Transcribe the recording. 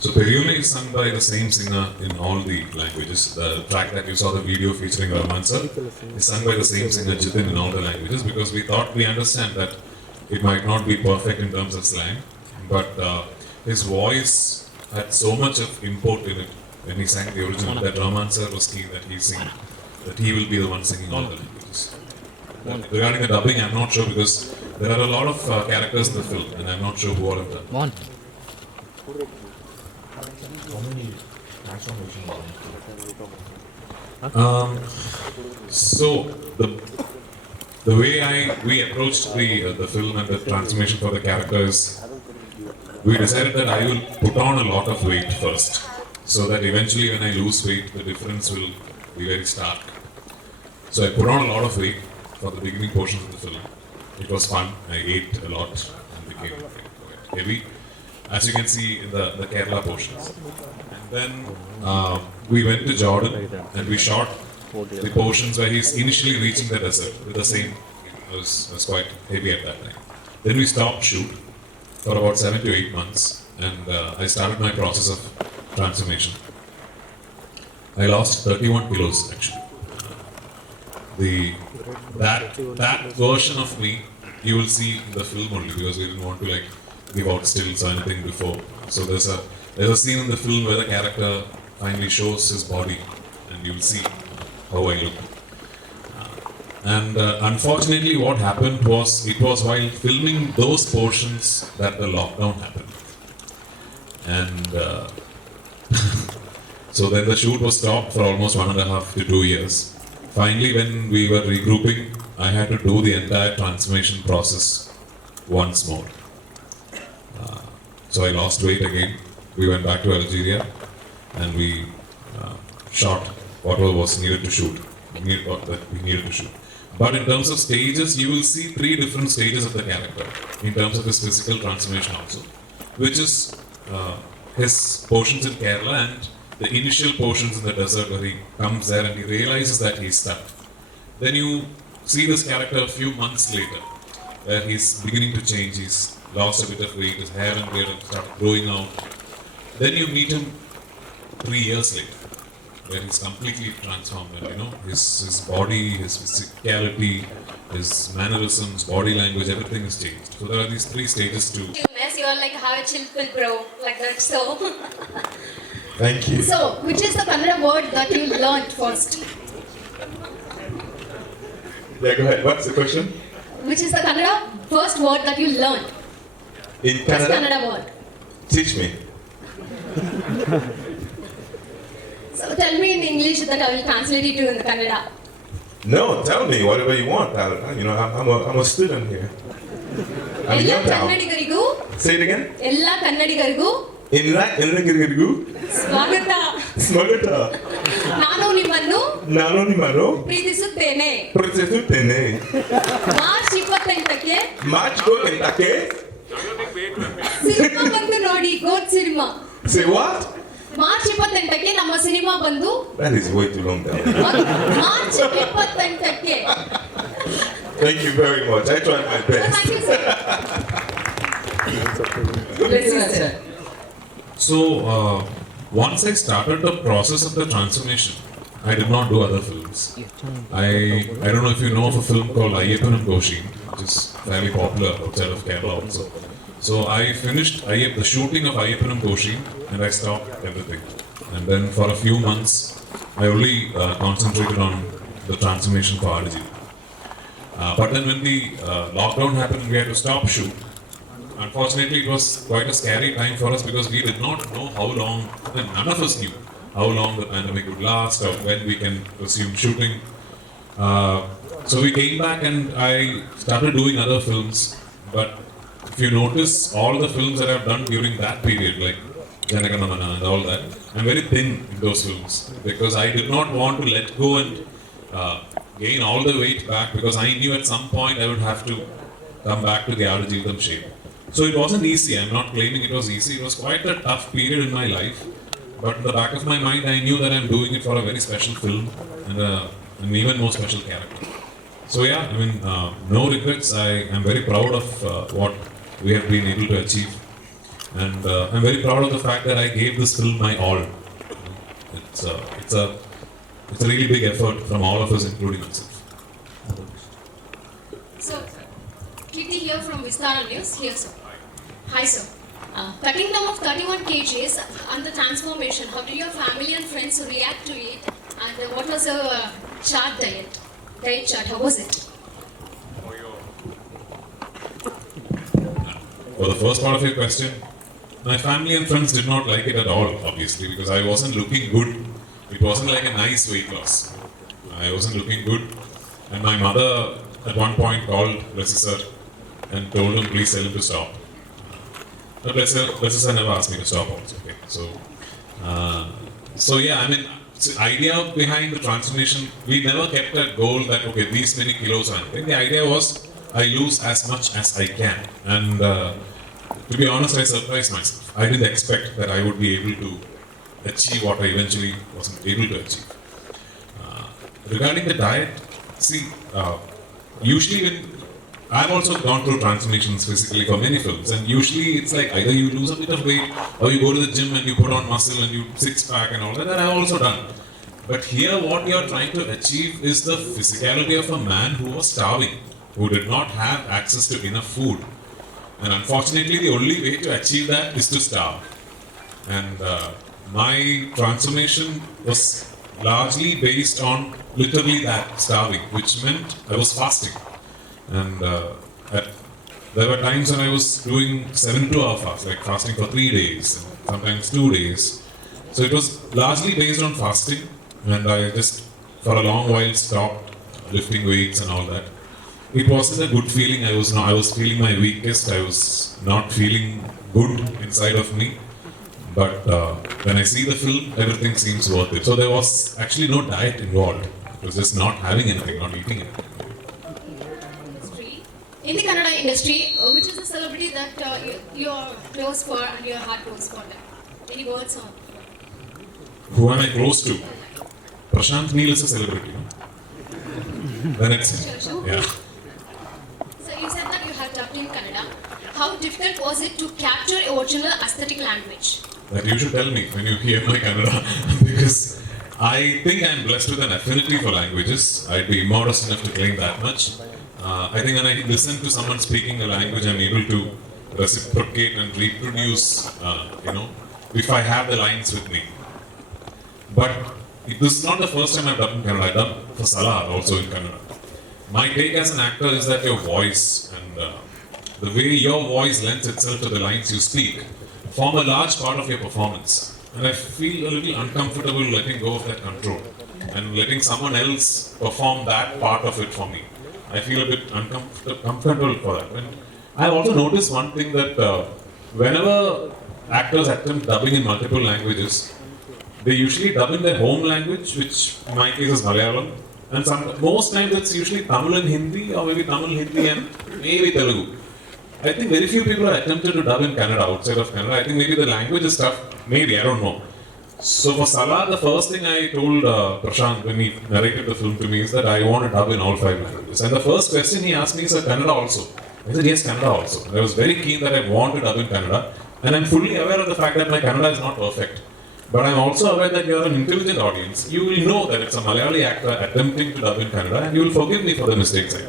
So Periyune is sung by the same singer in all the languages. The track that you saw the video featuring Rahman sir is sung by the same singer Jitin in all the languages because we understand that it might not be perfect in terms of slang, but his voice had so much of import in it when he sang the original that Rahman sir was keen that he will be the one singing all the languages. Regarding the dubbing, I'm not sure because there are a lot of characters in the film and I'm not sure who all have done. So the way we approached the film and the transformation for the characters, we decided that I will put on a lot of weight first, so that eventually when I lose weight, the difference will be very stark. So I put on a lot of weight for the beginning portions of the film. It was fun. I ate a lot and became quite heavy, as you can see in the Kerala portions. And then we went to Jordan and we shot the portions where he's initially reaching the desert with the same. It was quite heavy at that time. Then we stopped shoot for about 7 to 8 months and I started my process of transformation. I lost 31 kilos actually. That version of me you will see in the film only because we didn't want to give out stills or anything before. So there's a scene in the film where the character finally shows his body and you will see how I look. And unfortunately what happened was, it was while filming those portions that the lockdown happened. And so then the shoot was stopped for almost 1.5 to 2 years. Finally, when we were regrouping, I had to do the entire transformation process once more. So I lost weight again. We went back to Algeria and we shot whatever was needed to shoot. We needed to shoot. But in terms of stages, you will see 3 different stages of the character in terms of his physical transformation also, which is his portions in Kerala and the initial portions in the desert where he comes there and he realizes that he's stuck. Then you see this character a few months later where he's beginning to change. He's lost a bit of weight, his hair and beard have started growing out. Then you meet him 3 years later where he's completely transformed and his body, his physicality, his mannerisms, body language, everything is changed. So there are these 3 stages too. You are like how a chill pill bro, like that so. Thank you. So, which is the Kannada word that you learned first? Yeah, go ahead. What's the question? Which is the Kannada first word that you learned? In First Kannada? Kannada word. Teach me. So tell me in English that I will translate it to in the Kannada. No, tell me whatever you want. I'm a student here. I'm Ella young now. Kannadigarigoo. Say it again. Ella Kannadigarigoo. ಎಲ್ಲರಿಗೂ ಸ್ವಾಗತ. ಸ್ವಾಗತ. ನಾನು ನಿಮ್ಮನ್ನು ಪ್ರೀತಿಸುತ್ತೇನೆ. March 28ಕ್ಕೆ March 28ಕ್ಕೆ cinema ಬಂದು ನೋಡಿ. GOAT cinema. Say what? March 28ಕ್ಕೆ ನಮ್ಮ ಸಿನಿಮಾ ಬಂದು. That is way too long down. March 28ಕ್ಕೆ. Thank you very much. I tried my best. Thank you, sir. Sir. So once I started the process of the transformation, I did not do other films. I don't know if you know of a film called Ayyappanam Koshim, which is fairly popular outside of Kerala also. So I finished the shooting of Ayyappanam Koshim and I stopped everything. And then for a few months, I only concentrated on the transformation for Arjun. But then when the lockdown happened, we had to stop shoot. Unfortunately, it was quite a scary time for us because we did not know how long, none of us knew how long the pandemic would last or when we can resume shooting. So we came back and I started doing other films. But if you notice, all the films that I've done during that period, like Janaganamana and all that, I'm very thin in those films because I did not want to let go and gain all the weight back because I knew at some point I would have to come back to the Arjun shape. So it wasn't easy. I'm not claiming it was easy. It was quite a tough period in my life. But in the back of my mind, I knew that I'm doing it for a very special film and an even more special character. So yeah, no regrets. I am very proud of what we have been able to achieve. And I'm very proud of the fact that I gave this film my all. It's a, it's a, it's a really big effort from all of us, including myself. So, Kirti here from Vistara News. Here, sir. Hi, sir. Cutting down of 31 kgs and the transformation, how do your family and friends react to it? And what was the diet chart, how was it? For the first part of your question, my family and friends did not like it at all, obviously, because I wasn't looking good. It wasn't like a nice weight loss. I wasn't looking good. And my mother at one point called Blessed and told him, please tell him to stop. But Blessed never asked me to stop also. Okay. So yeah, I mean, the idea behind the transformation, we never kept a goal that, okay, these many kilos or anything. The idea was, I lose as much as I can. And to be honest, I surprised myself. I didn't expect that I would be able to achieve what I eventually wasn't able to achieve. Regarding the diet, see, usually when I've also gone through transformations physically for many films, and usually it's like either you lose a bit of weight or you go to the gym and you put on muscle and you six pack and all that. That I've also done. But here, what you're trying to achieve is the physicality of a man who was starving, who did not have access to enough food. And unfortunately, the only way to achieve that is to starve. And my transformation was largely based on literally that, starving, which meant I was fasting. And there were times when I was doing 7-hour fast, like fasting for 3 days, and sometimes 2 days. So it was largely based on fasting, and I just for a long while stopped lifting weights and all that. It wasn't a good feeling. I was feeling my weakest. I was not feeling good inside of me. But when I see the film, everything seems worth it. So there was actually no diet involved. It was just not having anything, not eating anything. In the Kannada industry, which is a celebrity that you're close for and your heart goes for them? Any words on? Who am I close to? Prashant Neel is a celebrity. Then it's Sure. yeah. So you said that you have dubbed in Kannada. How difficult was it to capture original aesthetic language? That you should tell me when you hear my Kannada, because I think I'm blessed with an affinity for languages. I'd be immodest enough to claim that much. I think when I listen to someone speaking a language, I'm able to reciprocate and reproduce, if I have the lines with me. But this is not the first time I've dubbed in Kannada. I've dubbed for Salar also in Kannada. My take as an actor is that your voice and the way your voice lends itself to the lines you speak form a large part of your performance. And I feel a little uncomfortable letting go of that control and letting someone else perform that part of it for me. I feel a bit uncomfortable for that. And I've also noticed one thing that whenever actors attempt dubbing in multiple languages, they usually dub in their home language, which in my case is Malayalam. And most times it's usually Tamil and Hindi, or maybe Tamil, Hindi and maybe Telugu. I think very few people are attempted to dub in Kannada outside of Kannada. I think maybe the language is tough. Maybe, I don't know. So for Salah, the first thing I told Prashant when he narrated the film to me is that I want to dub in all 5 languages. And the first question he asked me is, Kannada also? I said, yes, Kannada also. And I was very keen that I want to dub in Kannada. And I'm fully aware of the fact that my Kannada is not perfect. But I'm also aware that you're an intelligent audience. You will know that it's a Malayali actor attempting to dub in Kannada, and you will forgive me for the mistakes I make.